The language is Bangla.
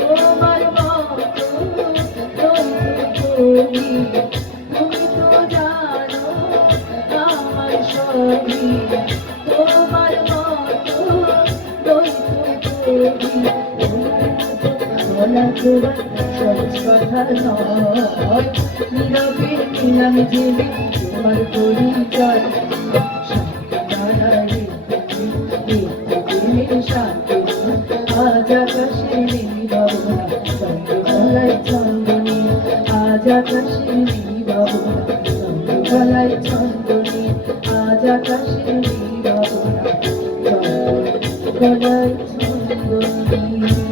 তোমার মতো তুমি তো জানো আমার সবই তোমার মতো বলা তোমার সহজ কথা নয় নীরবে নিলাম জেনে তোমার পরিচয় শান্তি আজ আকাশে নেই বাবুরা চন্দ্রকলায় চন্দনী আজ আকাশে নেই বাবুরা চন্দ্রকলায় চন্দনী আজ আকাশে নেই বাবুরা চন্দ্রকলায় চন্দনী।